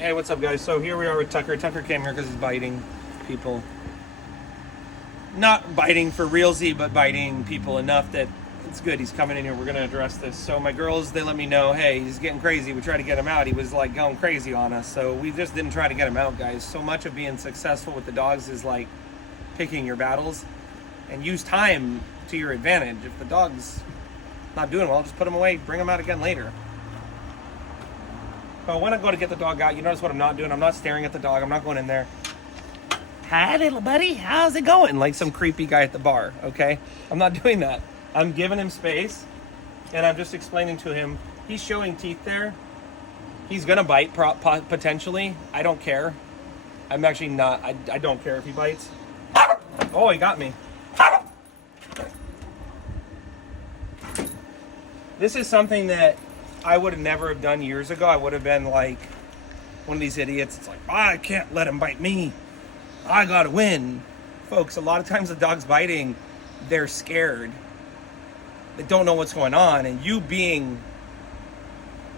Hey, what's up, guys? So here we are with Tucker. Tucker came here because he's biting people. Not biting for realsy, but biting people enough that it's good. He's coming in here. We're going to address this. So my girls, they let me know, hey, he's getting crazy. We tried to get him out. He was like going crazy on us. So we just didn't try to get him out, guys. So much of being successful with the dogs is like picking your battles and use time to your advantage. If the dog's not doing well, just put him away. Bring him out again later. But when I go to get the dog out, you notice what I'm not doing. I'm not staring at the dog. I'm not going in there. Hi, little buddy. How's it going? Like some creepy guy at the bar, okay? I'm not doing that. I'm giving him space, and I'm just explaining to him, he's showing teeth there. He's going to bite, potentially. I don't care. I'm actually not. I don't care if he bites. Oh, he got me. This is something that I would have never have done years ago. I would have been like one of these idiots. It's like, I can't let him bite me. I gotta win. Folks, a lot of times the dog's biting, they're scared. They don't know what's going on. And you being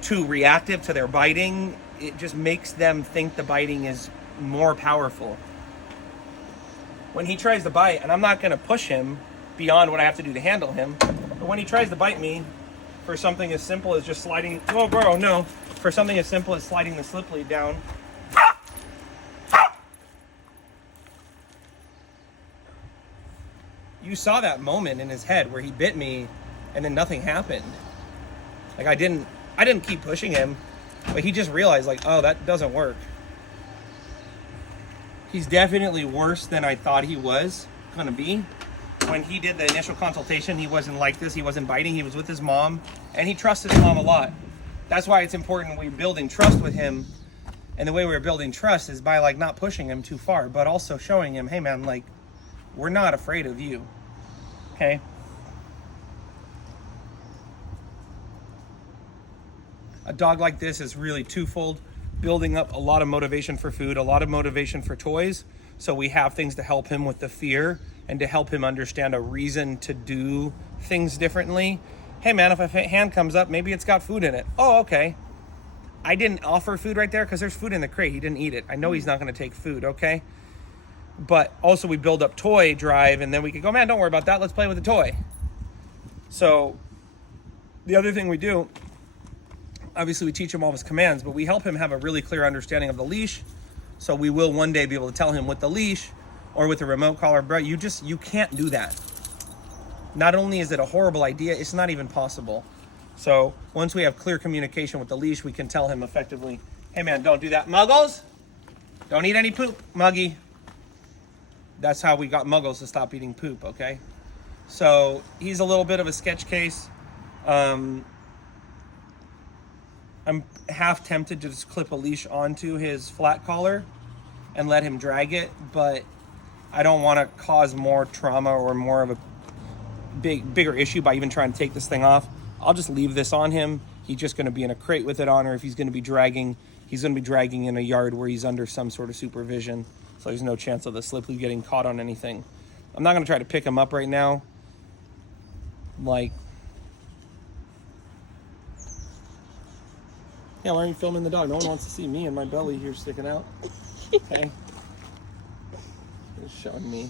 too reactive to their biting, it just makes them think the biting is more powerful. When he tries to bite, and I'm not gonna push him beyond what I have to do to handle him, but when he tries to bite me, for something as simple as just sliding, oh bro, no. For something as simple as sliding the slip lead down. You saw that moment in his head where he bit me and then nothing happened. Like I didn't keep pushing him, but he just realized like, oh, that doesn't work. He's definitely worse than I thought he was gonna be. When he did the initial consultation, he wasn't like this. He wasn't biting. He was with his mom, and he trusts his mom a lot. That's why it's important we're building trust with him. And the way we're building trust is by like not pushing him too far, but also showing him, hey man, like we're not afraid of you. Okay? A dog like this is really twofold, building up a lot of motivation for food, a lot of motivation for toys. So we have things to help him with the fear and to help him understand a reason to do things differently. Hey man, if a hand comes up, maybe it's got food in it. Oh, okay. I didn't offer food right there because there's food in the crate. He didn't eat it. I know he's not going to take food, okay? But also we build up toy drive, and then we can go, man, don't worry about that. Let's play with the toy. So the other thing we do, obviously we teach him all his commands, but we help him have a really clear understanding of the leash. So we will one day be able to tell him with the leash or with the remote collar, bro, you can't do that. Not only is it a horrible idea, it's not even possible. So once we have clear communication with the leash, we can tell him effectively, hey man, don't do that. Muggles, don't eat any poop, Muggy. That's how we got Muggles to stop eating poop, okay? So he's a little bit of a sketch case. I'm half tempted to just clip a leash onto his flat collar and let him drag it, but I don't want to cause more trauma or more of a bigger issue by even trying to take this thing off. I'll just leave this on him. He's just going to be in a crate with it on, or if he's going to be dragging, he's going to be dragging in a yard where he's under some sort of supervision. So there's no chance of the slip lead getting caught on anything. I'm not going to try to pick him up right now. Like, yeah, why are you filming the dog? No one wants to see me and my belly here sticking out. Okay. It's showing me.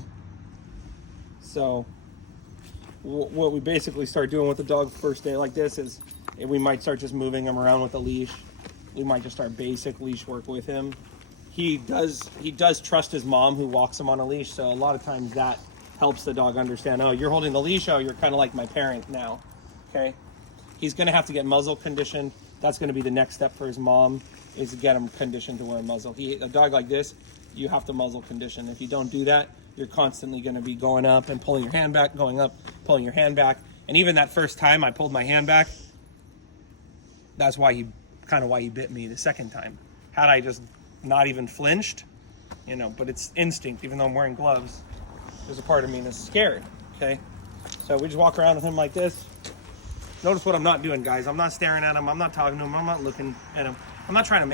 So what we basically start doing with the dog first day like this is we might start just moving him around with a leash. We might just start basic leash work with him. He does trust his mom who walks him on a leash, so a lot of times that helps the dog understand, oh, you're holding the leash, oh, you're kind of like my parent now. Okay? He's going to have to get muzzle conditioned. That's going to be the next step for his mom, is to get him conditioned to wear a muzzle. A dog like this, you have to muzzle condition. If you don't do that, you're constantly going to be going up and pulling your hand back, going up, pulling your hand back. And even that first time I pulled my hand back, that's why he bit me the second time. Had I just not even flinched, but it's instinct. Even though I'm wearing gloves, there's a part of me that's scared, okay? So we just walk around with him like this. Notice what I'm not doing, guys. I'm not staring at him. I'm not talking to him. I'm not looking at him. I'm not trying to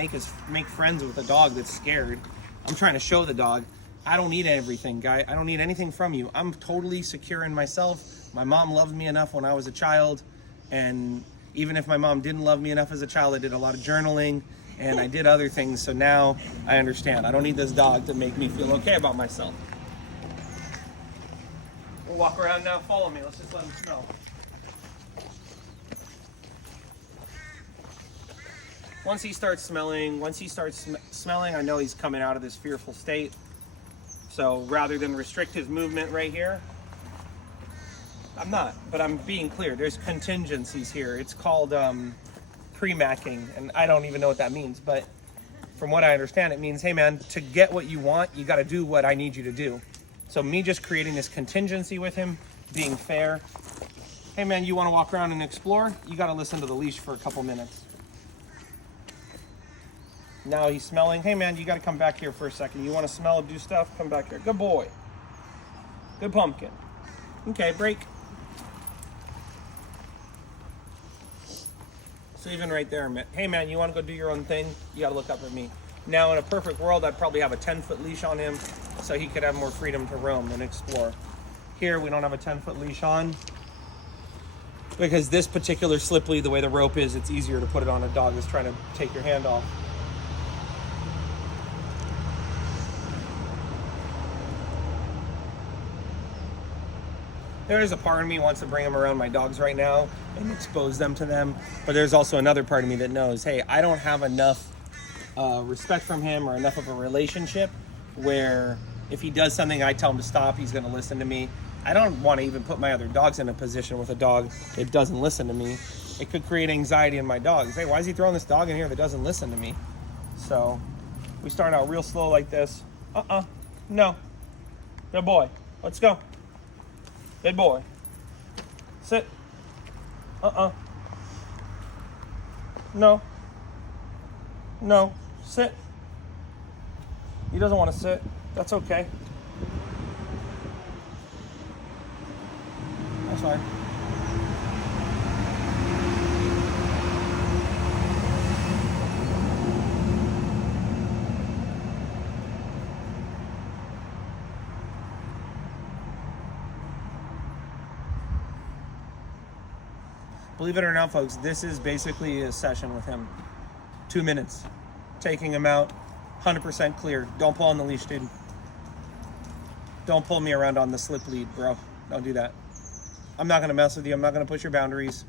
make friends with a dog that's scared. I'm trying to show the dog, I don't need everything, guy. I don't need anything from you. I'm totally secure in myself. My mom loved me enough when I was a child. And even if my mom didn't love me enough as a child, I did a lot of journaling. and I did other things, so now I understand. I don't need this dog to make me feel okay about myself. We'll walk around now, follow me. Let's just let him smell. Once he starts smelling, I know he's coming out of this fearful state. So rather than restrict his movement right here, I'm not, but I'm being clear. There's contingencies here. It's called pre-macking, and I don't even know what that means, but from what I understand, it means, hey man, to get what you want, you gotta do what I need you to do. So me just creating this contingency with him, being fair. Hey man, you wanna walk around and explore? You gotta listen to the leash for a couple minutes. Now he's smelling. Hey man, you gotta come back here for a second. You wanna smell, do stuff? Come back here. Good boy. Good pumpkin. Okay, break. So even right there, hey man, you wanna go do your own thing? You gotta look up at me. Now in a perfect world, I'd probably have a 10-foot leash on him so he could have more freedom to roam and explore. Here, we don't have a 10-foot leash on because this particular slip lead, the way the rope is, it's easier to put it on a dog that's trying to take your hand off. There is a part of me wants to bring them around my dogs right now and expose them to them, but there's also another part of me that knows, hey, I don't have enough respect from him or enough of a relationship where if he does something I tell him to stop, he's going to listen to me. I don't want to even put my other dogs in a position with a dog that doesn't listen to me. It could create anxiety in my dogs. Hey, why is he throwing this dog in here that doesn't listen to me? So we start out real slow like this. No. Good boy. Let's go. Good boy. Sit. No. No. Sit. He doesn't want to sit. That's okay. That's fine. Believe it or not, folks, this is basically a session with him. 2 minutes. Taking him out, 100% clear. Don't pull on the leash, dude. Don't pull me around on the slip lead, bro. Don't do that. I'm not gonna mess with you. I'm not gonna push your boundaries.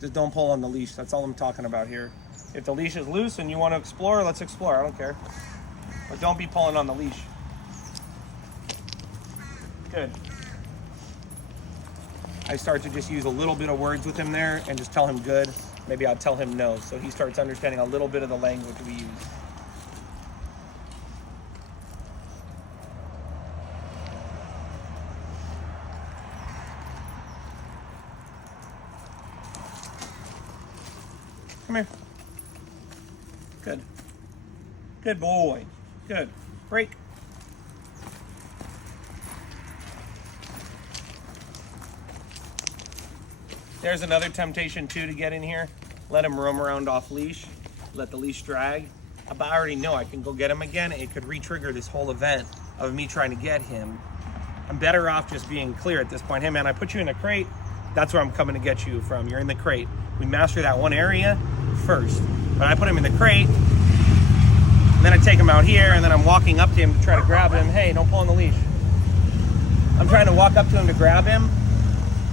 Just don't pull on the leash. That's all I'm talking about here. If the leash is loose and you want to explore, let's explore. I don't care. But don't be pulling on the leash. Good. I start to just use a little bit of words with him there and just tell him good. Maybe I'll tell him no. So he starts understanding a little bit of the language we use. Come here. Good. Good boy. Good. Break. There's another temptation too to get in here. Let him roam around off leash. Let the leash drag. But I already know I can go get him again. It could re-trigger this whole event of me trying to get him. I'm better off just being clear at this point. Hey man, I put you in a crate. That's where I'm coming to get you from. You're in the crate. We master that one area first. But I put him in the crate, and then I take him out here, and then I'm walking up to him to try to grab him. Hey, don't pull on the leash. I'm trying to walk up to him to grab him.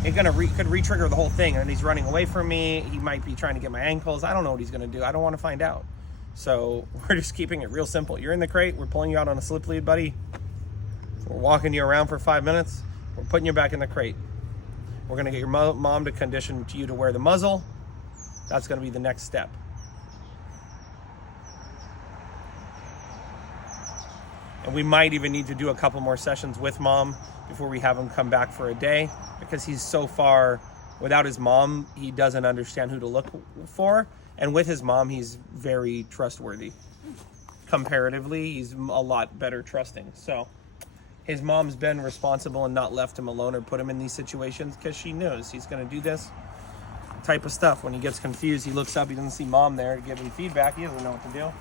It could re-trigger the whole thing, and he's running away from me. He might be trying to get my ankles. I don't know what he's gonna do. I don't want to find out. So we're just keeping it real simple. You're in the crate. We're pulling you out on a slip lead, buddy. We're walking you around for 5 minutes. We're putting you back in the crate. We're gonna get your mom to condition you to wear the muzzle. That's gonna be the next step. And we might even need to do a couple more sessions with mom before we have him come back for a day, because he's so far without his mom, he doesn't understand who to look for. And with his mom, he's very trustworthy. Comparatively, he's a lot better trusting. So his mom's been responsible and not left him alone or put him in these situations because she knows he's going to do this type of stuff. When he gets confused, he looks up, he doesn't see mom there to give him feedback. He doesn't know what to do.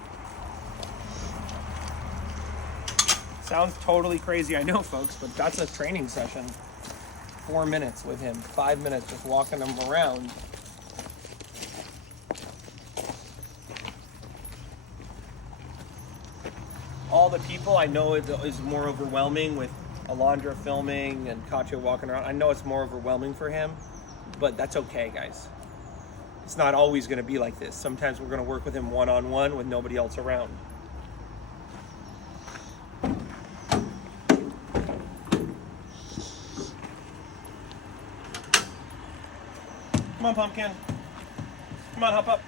Sounds totally crazy, I know, folks, but that's a training session. 4 minutes with him, 5 minutes just walking him around. all the people, I know it is more overwhelming with Alondra filming and Katya walking around. I know it's more overwhelming for him, but that's okay, guys. It's not always going to be like this. Sometimes we're going to work with him one-on-one with nobody else around. Come on, Pumpkin. Come on, hop up.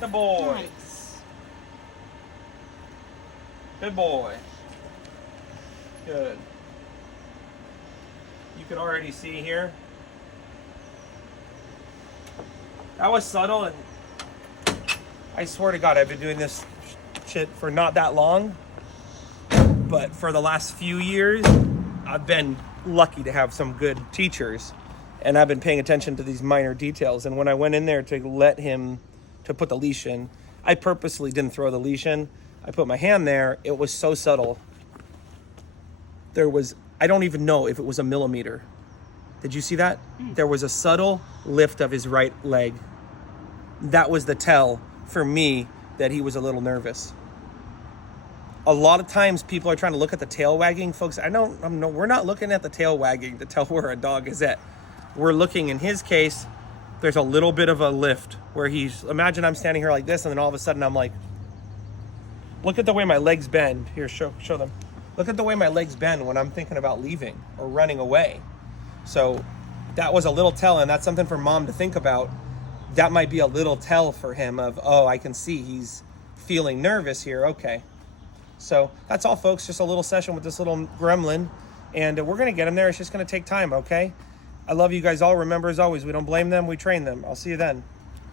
Good boy. Nice. Good boy. Good. You can already see here. That was subtle, and I swear to God, I've been doing this shit for not that long, but for the last few years, I've been lucky to have some good teachers, and I've been paying attention to these minor details. And when I went in there to let him, to put the leash in, I purposely didn't throw the leash in. I put my hand there. It was so subtle. I don't even know if it was a millimeter. Did you see that? There was a subtle lift of his right leg. That was the tell for me that he was a little nervous. A lot of times people are trying to look at the tail wagging. Folks, we're not looking at the tail wagging to tell where a dog is at. We're looking, in his case, there's a little bit of a lift where imagine I'm standing here like this, and then all of a sudden I'm like, look at the way my legs bend. Here, show them. Look at the way my legs bend when I'm thinking about leaving or running away. So that was a little tell, and that's something for mom to think about. That might be a little tell for him of, oh, I can see he's feeling nervous here. Okay. So that's all, folks. Just a little session with this little gremlin, and we're going to get him there. It's just going to take time, okay? I love you guys all. Remember, as always, we don't blame them, we train them. I'll see you then.